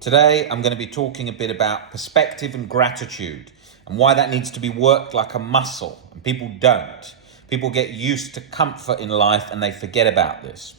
Today, I'm going to be talking a bit about perspective and gratitude and why that needs to be worked like a muscle, and people don't. People get used to comfort in life and they forget about this.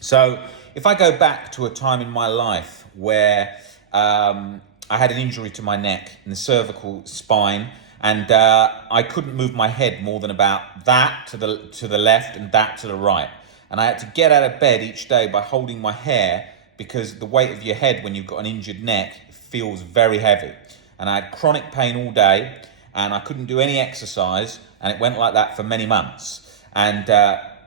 So, if I go back to a time in my life where I had an injury to my neck in the cervical spine, and I couldn't move my head more than about that to the left and that to the right, and I had to get out of bed each day by holding my hair because the weight of your head when you've got an injured neck feels very heavy. And I had chronic pain all day, and I couldn't do any exercise, and it went like that for many months. And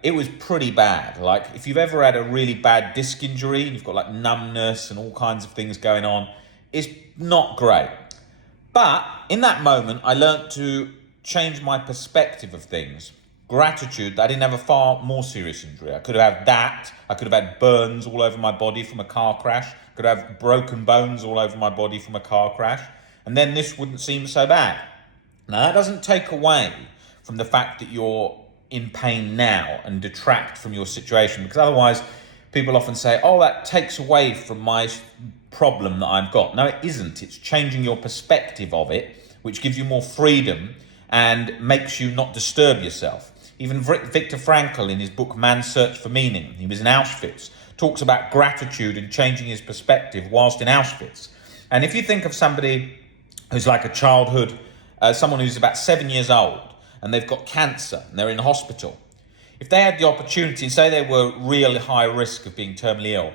it was pretty bad. Like, if you've ever had a really bad disc injury, and you've got like numbness and all kinds of things going on, it's not great. But in that moment, I learned to change my perspective of things. Gratitude that I didn't have a far more serious injury. I could have had that. I could have had burns all over my body from a car crash. I could have broken bones all over my body from a car crash. And then this wouldn't seem so bad. Now, that doesn't take away from the fact that you're in pain now and detract from your situation, because otherwise people often say, oh, that takes away from my problem that I've got. No, it isn't. It's changing your perspective of it, which gives you more freedom and makes you not disturb yourself. Even Viktor Frankl, in his book Man's Search for Meaning, he was in Auschwitz, talks about gratitude and changing his perspective whilst in Auschwitz. And if you think of somebody who's like a childhood, someone who's about 7 years old, and they've got cancer and they're in hospital, if they had the opportunity, and say they were really high risk of being terminally ill,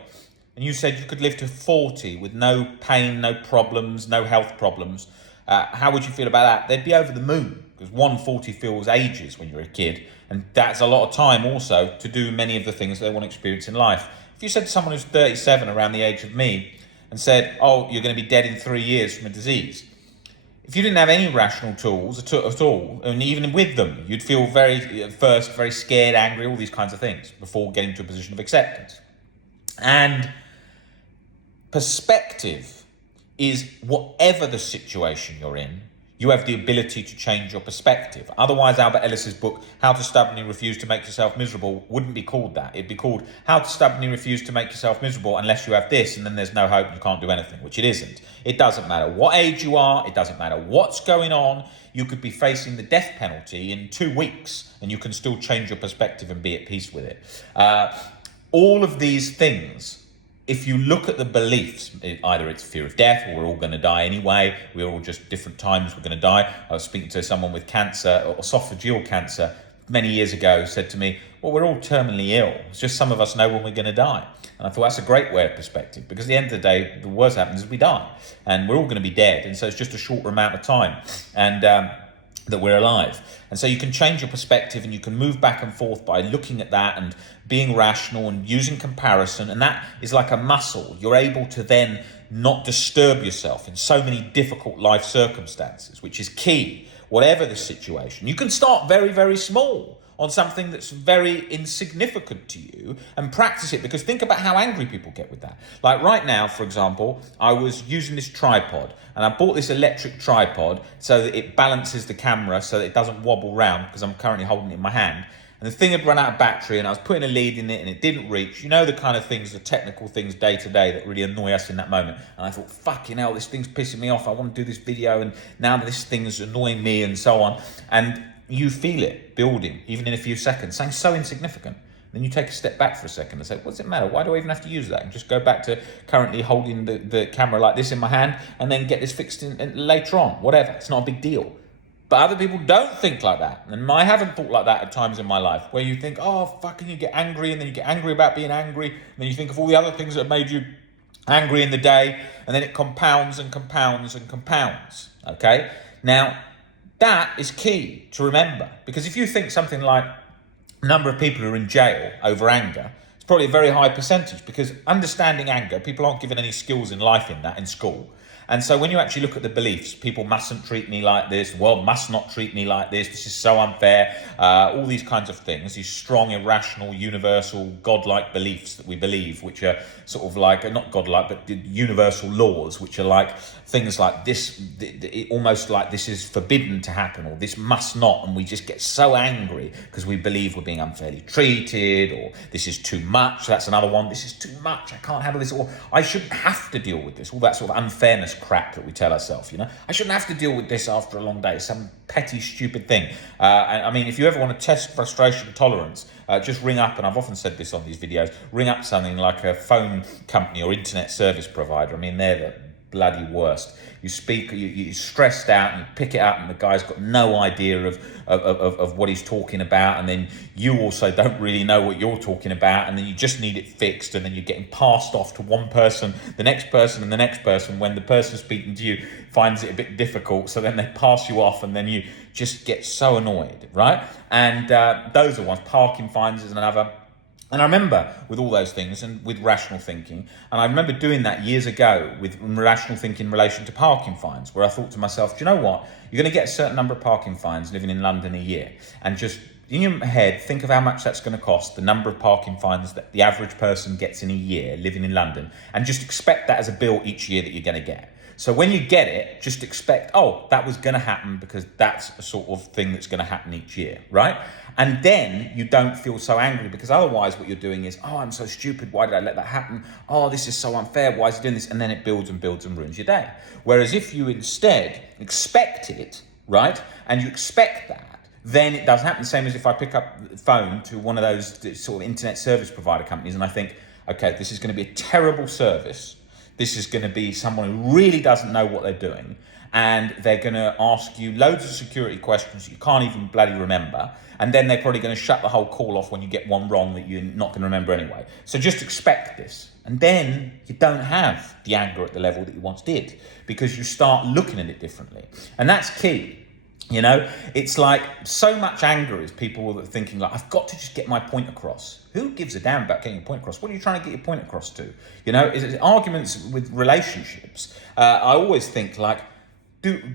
and you said you could live to 40 with no pain, no problems, no health problems, how would you feel about that? They'd be over the moon, because 140 feels ages when you're a kid, and that's a lot of time also to do many of the things they want to experience in life. If you said to someone who's 37, around the age of me, and said, oh, you're going to be dead in 3 years from a disease, if you didn't have any rational tools at all, and even with them, you'd feel at first very scared, angry, all these kinds of things before getting to a position of acceptance. And perspective is whatever the situation you're in, you have the ability to change your perspective. Otherwise, Albert Ellis's book, How to Stubbornly Refuse to Make Yourself Miserable, wouldn't be called that. It'd be called How to Stubbornly Refuse to Make Yourself Miserable Unless You Have This, and then there's no hope and you can't do anything, which it isn't. It doesn't matter what age you are. It doesn't matter what's going on. You could be facing the death penalty in 2 weeks, and you can still change your perspective and be at peace with it. All of these things, if you look at the beliefs, either it's fear of death, or we're all going to die anyway, we're all just different times we're going to die. I was speaking to someone with cancer, or esophageal cancer, many years ago, who said to me, well, we're all terminally ill. It's just some of us know when we're going to die. And I thought that's a great way of perspective, because at the end of the day, the worst happens is we die, and we're all going to be dead. And so it's just a shorter amount of time. And that we're alive. And so you can change your perspective, and you can move back and forth by looking at that and being rational and using comparison. And that is like a muscle. You're able to then not disturb yourself in so many difficult life circumstances, which is key, whatever the situation. You can start very, very small on something that's very insignificant to you and practice it, because think about how angry people get with that. Like right now, for example, I was using this tripod, and I bought this electric tripod so that it balances the camera so that it doesn't wobble round, because I'm currently holding it in my hand. And the thing had run out of battery, and I was putting a lead in it and it didn't reach. You know, the kind of things, the technical things day to day that really annoy us in that moment. And I thought, fucking hell, this thing's pissing me off. I want to do this video, and now this thing is annoying me, and so on. And you feel it building, even in a few seconds, something so insignificant. Then you take a step back for a second and say, what does it matter? Why do I even have to use that? And just go back to currently holding the camera like this in my hand, and then get this fixed in later on, whatever. It's not a big deal. But other people don't think like that. And I haven't thought like that at times in my life, where you think, oh, fucking, you get angry, and then you get angry about being angry, and then you think of all the other things that have made you angry in the day, and then it compounds and compounds and compounds, okay? Now, that is key to remember, because if you think something like a number of people who are in jail over anger, it's probably a very high percentage, because understanding anger, people aren't given any skills in life in that in school. And so when you actually look at the beliefs, people mustn't treat me like this, the world must not treat me like this is so unfair, all these kinds of things, these strong, irrational, universal, godlike beliefs that we believe, which are sort of like, not godlike, but universal laws, which are like things like this, almost like this is forbidden to happen, or this must not, and we just get so angry because we believe we're being unfairly treated, or this is too much. much. That's another one. This is too much. I can't handle this. Or I shouldn't have to deal with this. All that sort of unfairness crap that we tell ourselves, you know. I shouldn't have to deal with this after a long day. Some petty, stupid thing. And I mean, if you ever want to test frustration tolerance, just ring up, and I've often said this on these videos, ring up something like a phone company or internet service provider. I mean, they're the bloody worst. You speak, you're stressed out, and you pick it up, and the guy's got no idea of what he's talking about, and then you also don't really know what you're talking about, and then you just need it fixed, and then you're getting passed off to one person, the next person, and the next person, when the person speaking to you finds it a bit difficult, so then they pass you off, and then you just get so annoyed, right? And those are ones. Parking fines is another. And I remember with all those things and with rational thinking, and I remember doing that years ago with rational thinking in relation to parking fines, where I thought to myself, do you know what? You're going to get a certain number of parking fines living in London a year, and just in your head, think of how much that's going to cost, the number of parking fines that the average person gets in a year living in London, and just expect that as a bill each year that you're going to get. So when you get it, just expect, oh, that was going to happen because that's a sort of thing that's going to happen each year, right? And then you don't feel so angry, because otherwise what you're doing is, oh, I'm so stupid. Why did I let that happen? Oh, this is so unfair. Why is he doing this? And then it builds and builds and ruins your day. Whereas if you instead expect it, right, and you expect that, then it doesn't happen. The same as if I pick up the phone to one of those sort of internet service provider companies and I think, okay, this is going to be a terrible service. This is going to be someone who really doesn't know what they're doing, and they're going to ask you loads of security questions that you can't even bloody remember, and then they're probably going to shut the whole call off when you get one wrong that you're not going to remember anyway. So just expect this, and then you don't have the anger at the level that you once did, because you start looking at it differently, and that's key. You know, it's like so much anger is people thinking like, I've got to just get my point across. Who gives a damn about getting your point across? What are you trying to get your point across to? You know, is it arguments with relationships? I always think like,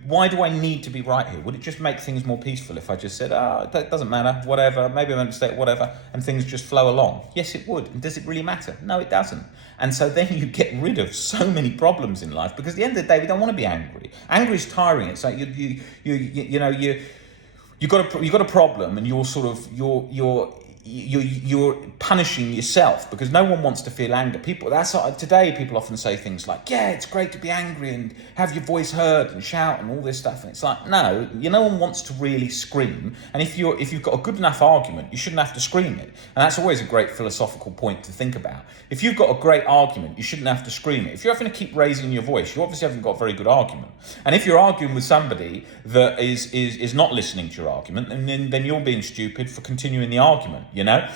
why do I need to be right here? Would it just make things more peaceful if I just said, it doesn't matter, whatever, maybe I'm a mistake, whatever, and things just flow along? Yes, it would. And does it really matter? No, it doesn't. And so then you get rid of so many problems in life, because at the end of the day, we don't want to be angry. Angry is tiring. It's like you got a problem, and you're punishing yourself, because no one wants to feel anger. Today people often say things like, yeah, it's great to be angry and have your voice heard and shout and all this stuff, and it's like, no one wants to really scream, and if you've got a good enough argument, you shouldn't have to scream it. And that's always a great philosophical point to think about. If you've got a great argument, you shouldn't have to scream it. If you're having to keep raising your voice, you obviously haven't got a very good argument. And if you're arguing with somebody that is not listening to your argument, and then you're being stupid for continuing the argument. You know,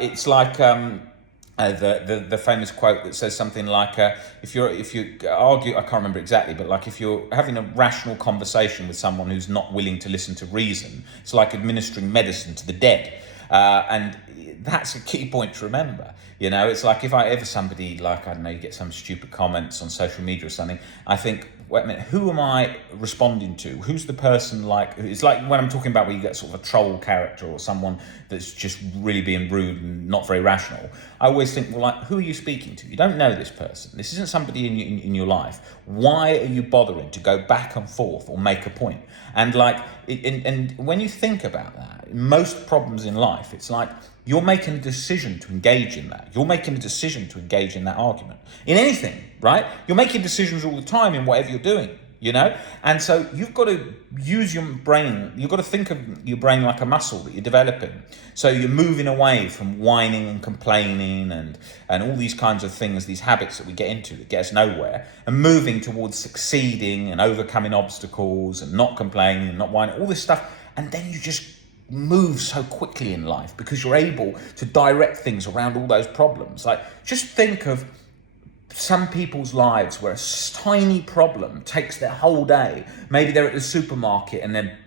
it's like the famous quote that says something like, if you argue, I can't remember exactly, but like if you're having a rational conversation with someone who's not willing to listen to reason, it's like administering medicine to the dead. And that's a key point to remember. You know, it's like if I ever somebody, like, I don't know, you get some stupid comments on social media or something, I think, wait a minute, who am I responding to? Who's the person like? It's like when I'm talking about where you get sort of a troll character or someone that's just really being rude and not very rational. I always think, well, like, who are you speaking to? You don't know this person. This isn't somebody in your life. Why are you bothering to go back and forth or make a point? And like, and when you think about that, most problems in life, it's like you're making a decision to engage in that. You're making a decision to engage in that argument. In anything, right? You're making decisions all the time in whatever you're doing, you know? And so you've got to use your brain. You've got to think of your brain like a muscle that you're developing. So you're moving away from whining and complaining and all these kinds of things, these habits that we get into that get us nowhere, and moving towards succeeding and overcoming obstacles and not complaining and not whining, all this stuff. And then you just move so quickly in life because you're able to direct things around all those problems. Like, just think of some people's lives where a tiny problem takes their whole day. Maybe they're at the supermarket and they're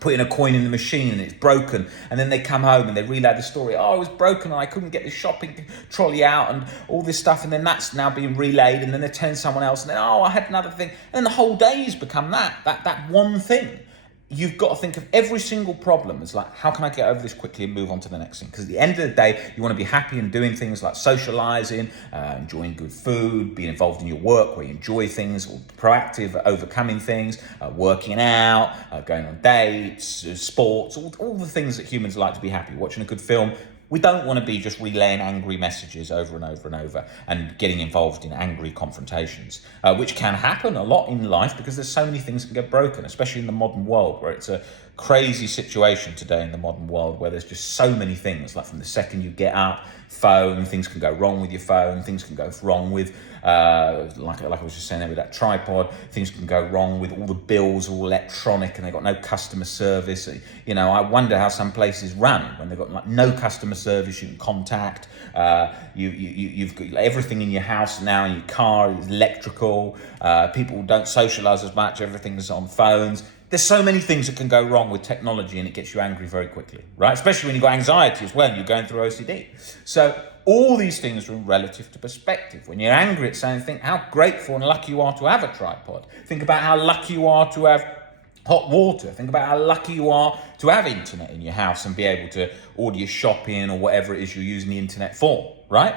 putting a coin in the machine and it's broken, and then they come home and they relay the story. Oh, it was broken and I couldn't get the shopping trolley out and all this stuff, and then that's now being relayed, and then they're telling someone else, and then, oh, I had another thing, and then the whole day's become that one thing. You've got to think of every single problem as like, how can I get over this quickly and move on to the next thing? Because at the end of the day, you want to be happy and doing things like socializing, enjoying good food, being involved in your work where you enjoy things, or proactive at overcoming things, working out, going on dates, sports, all the things that humans like to be happy, watching a good film, We don't want to be just relaying angry messages over and over and over and getting involved in angry confrontations, which can happen a lot in life because there's so many things that can get broken, especially in the modern world, where it's a crazy situation today in the modern world where there's just so many things. Like from the second you get up, phone, things can go wrong with your phone, things can go wrong with, like I was just saying there with that tripod, things can go wrong with all the bills, all electronic, and they've got no customer service. You know, I wonder how some places run when they've got like no customer service you can contact. You've got everything in your house now, in your car is electrical. People don't socialise as much, everything's on phones. There's so many things that can go wrong with technology, and it gets you angry very quickly, right? Especially when you've got anxiety as well and you're going through OCD. So all these things are relative to perspective. When you're angry at something, think how grateful and lucky you are to have a tripod. Think about how lucky you are to have hot water. Think about how lucky you are to have internet in your house and be able to order your shopping or whatever it is you're using the internet for, right?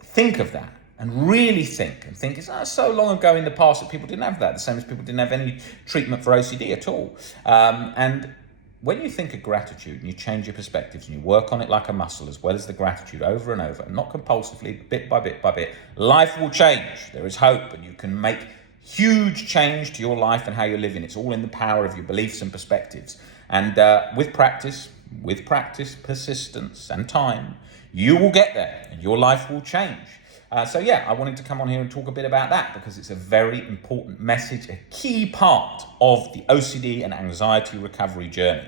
Think of that. And really think, it's so long ago in the past that people didn't have that, the same as people didn't have any treatment for OCD at all. And when you think of gratitude and you change your perspectives and you work on it like a muscle, as well as the gratitude over and over, and not compulsively, bit by bit by bit, life will change. There is hope, and you can make huge change to your life and how you're living. It's all in the power of your beliefs and perspectives. And with practice, persistence, and time, you will get there and your life will change. So I wanted to come on here and talk a bit about that because it's a very important message, a key part of the OCD and anxiety recovery journey.